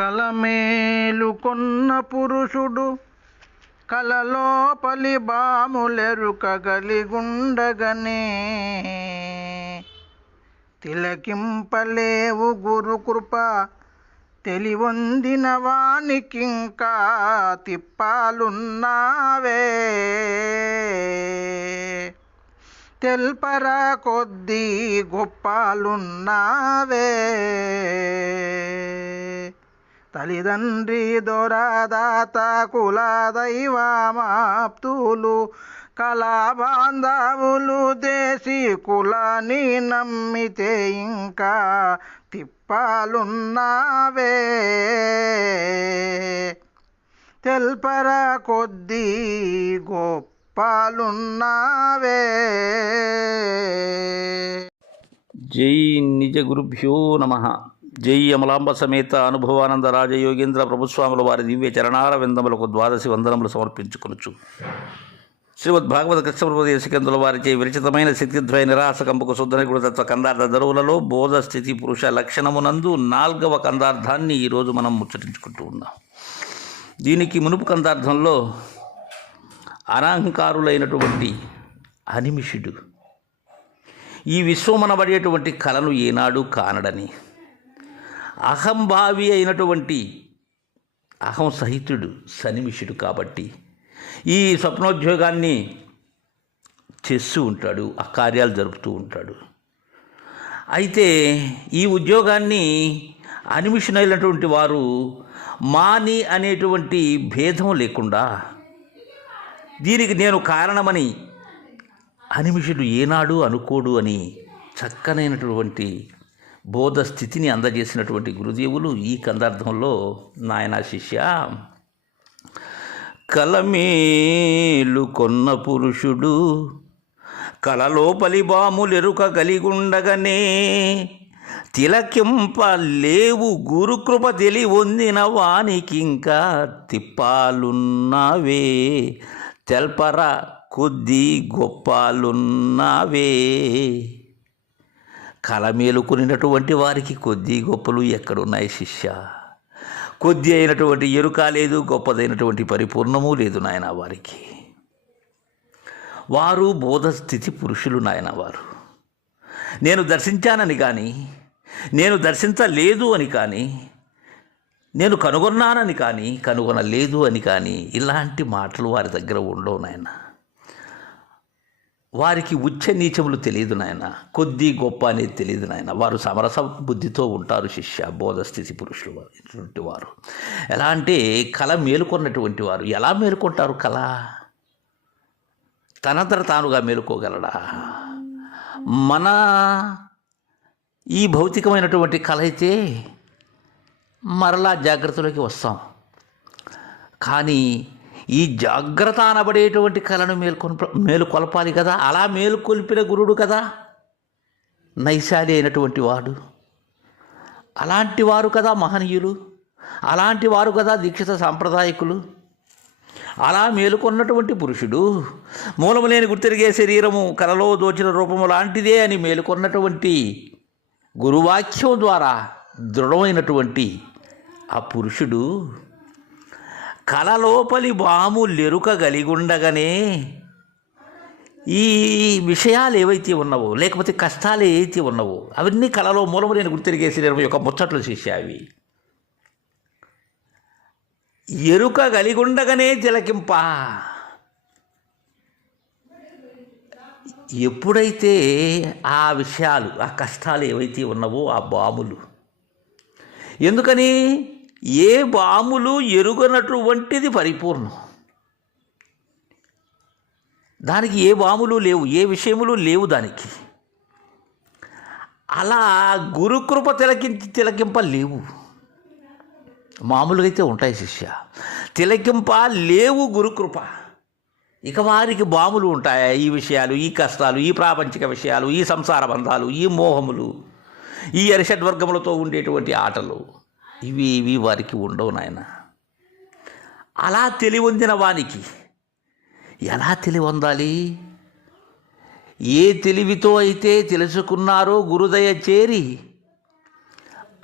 కలమేలుకొన్న పురుషుడు కలలోపలి బాములెరుకగలిగుండగనే. తిలకింపలేవు గురుకృప తెలివొందిన వానికింకా తిప్పాలున్నావే. తెల్పరా కొద్దీ గొప్పాలున్నావే. తల్లిదండ్రి దొరదాత కుల దైవమాప్తులు కళాబాంధవులు దేశీ కులని నమ్మితే ఇంకా తిప్పాలున్నావే. తెల్పర కొద్దీ గొప్పాలున్నావే. జై నిజ గురుభ్యో నమ. జై అమలాంబ సమేత అనుభవానంద రాజయోగేంద్ర ప్రభుస్వాముల వారి దివ్య చరణార విందములకు ద్వాదశి వందనములు సమర్పించుకొనుచు. శ్రీమద్ భాగవత కృష్ణప్రభు వారిచే విరచితమైన స్థితిద్వయ నిరాసకంపుకు శుద్ధ తత్వ కందార్థ దరువులలో బోధ స్థితి పురుష లక్షణమునందు నాల్గవ కందార్థాన్ని ఈరోజు మనం ముచ్చటించుకుంటూ ఉన్నాం. దీనికి మునుపు కందార్థంలో అనాహంకారులైనటువంటి అనిమిషుడు ఈ విశ్వమనబడేటువంటి కళను ఏనాడు కానడని అహంభావి అయినటువంటి అహం సహితుడు సనిమిషుడు కాబట్టి ఈ స్వప్నోద్యోగాన్ని చేస్తూ ఉంటాడు ఆ కార్యాలు జరుపుతూ ఉంటాడు. అయితే ఈ ఉద్యోగాన్ని అనిమిషనైనటువంటి వారు మాని అనేటువంటి భేదం లేకుండా దీనికి నేను కారణమని అనిమిషుడు ఏనాడు అనుకోడు అని చక్కనైనటువంటి బోధ స్థితిని అందజేసినటువంటి గురుదేవులు ఈ కందార్థంలో నాయన శిష్య. కలమేలు కొన్న పురుషుడు కలలోపలి బాములెరుక కలిగుండగనే తిలకింప లేవు గురుకృప తెలి పొందిన వానికింకా తిప్పాలున్నావే. తెల్పర కొద్ది గొప్పాలున్నావే. కల మేలుకొనినటువంటి వారికి కొద్ది గొప్పలు ఎక్కడున్నాయి శిష్య? కొద్ది అయినటువంటి ఎరుక లేదు గొప్పదైనటువంటి పరిపూర్ణము లేదు నాయన వారికి. వారు బోధ స్థితి పురుషులు నాయన వారు. నేను దర్శించానని కానీ నేను దర్శించలేదు అని కానీ నేను కనుగొన్నానని కానీ కనుగొనలేదు అని కానీ ఇలాంటి మాటలు వారి దగ్గర ఉండవు నాయన. వారికి ఉచ్చ నీచములు తెలియదు నాయన. కొద్ది గొప్ప అనేది తెలియదు నాయన. వారు సమరస బుద్ధితో ఉంటారు శిష్య బోధస్థితి పురుషులు ఇటువంటి వారు. ఎలా అంటే కళ మేలుకొన్నటువంటి వారు. ఎలా మేలుకుంటారు కళ? తనంతట తానుగా మేలుకోగలడా? మన ఈ భౌతికమైనటువంటి కళ అయితే మరలా జాగ్రత్తలోకి వస్తాం. కానీ ఈ జాగ్రత్త అనబడేటువంటి కళను మేల్కొని మేలుకొల్పాలి కదా. అలా మేలుకొల్పిన గురుడు కదా. నైశాలి అయినటువంటి వాడు. అలాంటి వారు కదా మహనీయులు. అలాంటి వారు కదా దీక్షిత సాంప్రదాయకులు. అలా మేలుకొన్నటువంటి పురుషుడు మూలము లేని గుర్తిరిగే శరీరము కలలో దోచిన రూపము లాంటిదే అని మేలుకొన్నటువంటి గురువాక్యం ద్వారా దృఢమైనటువంటి ఆ పురుషుడు కలలోపలి బాము లెరుక ఈ విషయాలు ఏవైతే ఉన్నావో లేకపోతే కష్టాలు ఏవైతే ఉన్నావో అవన్నీ కళలో మూలము నేను గుర్తిరిగేసి నేను యొక్క ముచ్చట్లు చేశావి ఎరుక కలిగుండగానే తిలకింప. ఎప్పుడైతే ఆ విషయాలు ఆ కష్టాలు ఏవైతే ఉన్నావో ఆ బాములు. ఎందుకని? ఏ బాములు ఎరుగనటువంటిది పరిపూర్ణం. దానికి ఏ బాములు లేవు ఏ విషయములు లేవు దానికి. అలా గురుకృప తిలకించి తిలకింప లేవు. మామూలుగా అయితే ఉంటాయి శిష్య. తిలకింప లేవు గురుకృప ఇక వారికి బాములు ఉంటాయా? ఈ విషయాలు ఈ కష్టాలు ఈ ప్రాపంచిక విషయాలు ఈ సంసార బంధాలు ఈ మోహములు ఈ అరిషడ్వర్గములతో ఉండేటువంటి ఆటలు. ఇవి ఇవి వారికి ఉండవు నాయన. అలా తెలివొందిన వానికి ఎలా తెలివొందాలి? ఏ తెలివితో అయితే తెలుసుకున్నారో గురుదయ చేరి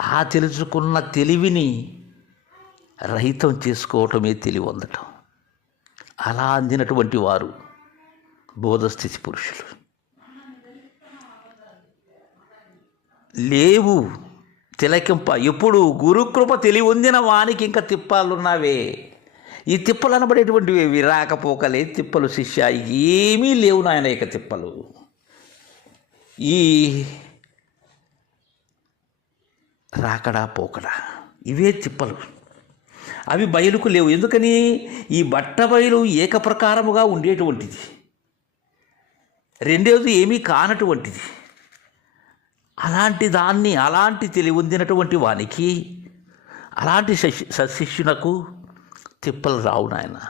ఆ తెలుసుకున్న తెలివిని రహితం చేసుకోవటమే తెలివి అందటం అలా అందినటువంటి వారు బోధస్థితి పురుషులు. లేవు తిలకింప. ఎప్పుడు గురుకృప తెలివి ఉందిన వానికి ఇంకా తిప్పాలున్నావే. ఈ తిప్పలు అనబడేటువంటివి ఇవి రాకపోకలే తిప్పలు శిష్య ఏమీ లేవు నాయన ఇక తిప్పలు. ఈ రాకడా పోకడా ఇవే తిప్పలు. అవి బయలుకు లేవు. ఎందుకని? ఈ బట్ట బయలు ఏకప్రకారముగా ఉండేటువంటిది. రెండవది ఏమీ కానటువంటిది. అలాంటి దాన్ని అలాంటి తెలివి ఉందినటువంటి వానికి అలాంటి శశి సశిష్యునకు తిప్పలు రావు నాయన.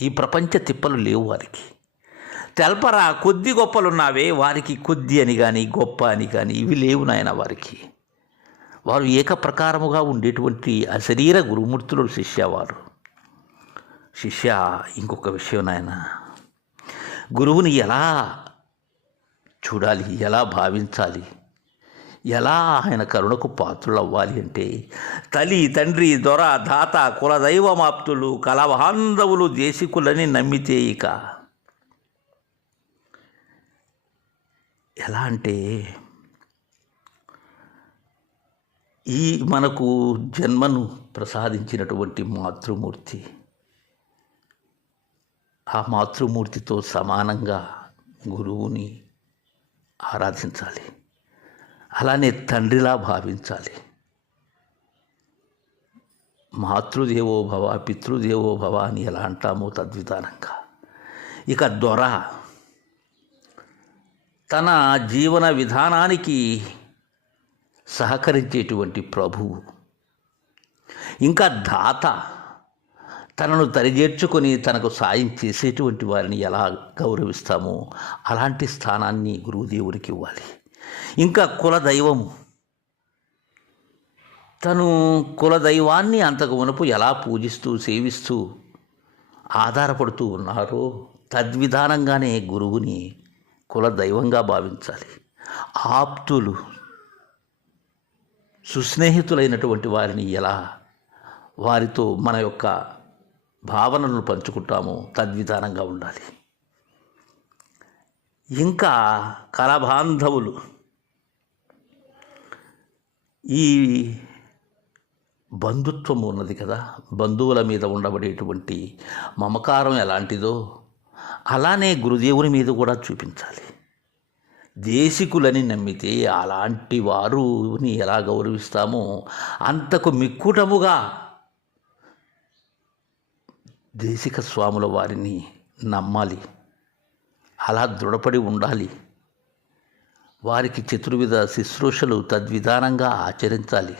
ఈ ప్రపంచ తిప్పలు లేవు వారికి. తెల్పరా కొద్ది గొప్పలున్నావే వారికి కొద్ది అని కానీ గొప్ప అని కానీ ఇవి లేవు నాయన వారికి. వారు ఏకప్రకారముగా ఉండేటువంటి అశరీర గురుమూర్తులు శిష్య వారు శిష్య ఇంకొక విషయం నాయన. గురువుని ఎలా చూడాలి ఎలా భావించాలి? ఎలా ఆయన కరుణకు పాత్రులవ్వాలి అంటే తల్లి తండ్రి దొర దాత కులదైవమాప్తులు కలబాంధవులు దేశికులని నమ్మితే ఇక ఎలా అంటే ఈ మనకు జన్మను ప్రసాదించినటువంటి మాతృమూర్తి ఆ మాతృమూర్తితో సమానంగా గురువుని ఆరాధించాలి. అలానే తండ్రిలా భావించాలి. మాతృదేవో భవ పితృదేవో భవ అని ఎలా అంటామో తద్విధానంగా. ఇక దొర. తన జీవన విధానానికి సహకరించేటువంటి ప్రభువు ఇంకా దాత. తనను తరిజేర్చుకొని తనకు సాయం చేసేటువంటి వారిని ఎలా గౌరవిస్తామో అలాంటి స్థానాన్ని గురువుదేవునికి ఇవ్వాలి. ఇంకా కులదైవము తను కులదైవాన్ని అంతకు మునుపు ఎలా పూజిస్తూ సేవిస్తూ ఆధారపడుతూ ఉన్నారో తద్విధానంగానే గురువుని కులదైవంగా భావించాలి. ఆప్తులు సుస్నేహితులైనటువంటి వారిని ఎలా వారితో మన యొక్క భావనలను పంచుకుంటామో తద్విధానంగా ఉండాలి. ఇంకా కలబాంధవులు ఈ బంధుత్వం ఉన్నది కదా బంధువుల మీద ఉండబడేటువంటి మమకారం ఎలాంటిదో అలానే గురుదేవుని మీద కూడా చూపించాలి. దేశికులని నమ్మితే అలాంటి వారుని ఎలా గౌరవిస్తామో అంతకు మిక్కుటముగా దేశిక స్వాముల వారిని నమ్మాలి. అలా దృఢపడి ఉండాలి. వారికి చతుర్విధ శుశ్రూషలు తద్విధానంగా ఆచరించాలి.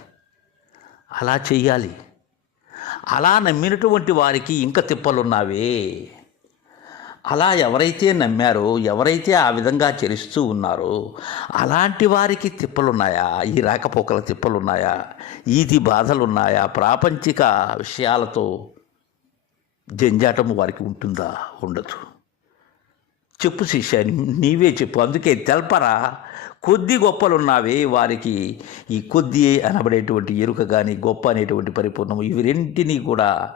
అలా చెయ్యాలి. అలా నమ్మినటువంటి వారికి ఇంకా తిప్పలున్నావే. అలా ఎవరైతే నమ్మారో ఎవరైతే ఆ విధంగా చరిస్తూ ఉన్నారో అలాంటి వారికి తిప్పలున్నాయా? ఈ రాకపోకల తిప్పలున్నాయా? ఈది బాధలున్నాయా? ప్రాపంచిక విషయాలతో జంజాటము వారికి ఉంటుందా? ఉండదు. చెప్పు శిష్య నీవే చెప్పు. అందుకే తెల్పరా కొద్ది గొప్పలున్నావే వారికి. ఈ కొద్ది అనబడేటువంటి ఎరుక కానీ గొప్ప అనేటువంటి పరిపూర్ణము ఇవి రెంటినీ కూడా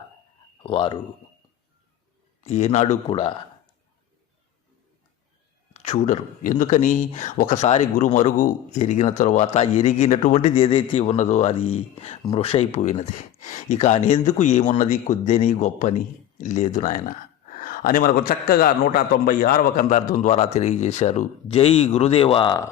వారు ఏనాడు కూడా చూడరు. ఎందుకని? ఒకసారి గురు మరుగు ఎరిగిన తరువాత ఎరిగినటువంటిది ఏదైతే ఉన్నదో అది మృషైపోయినది. ఇక అనేందుకు ఏమున్నది? కొద్దని గొప్పని లేదు నాయన. అని మనకు చక్కగా నూట తొంభై ఆరవ కందార్థం ద్వారా తెలియజేశారు. జై గురుదేవా.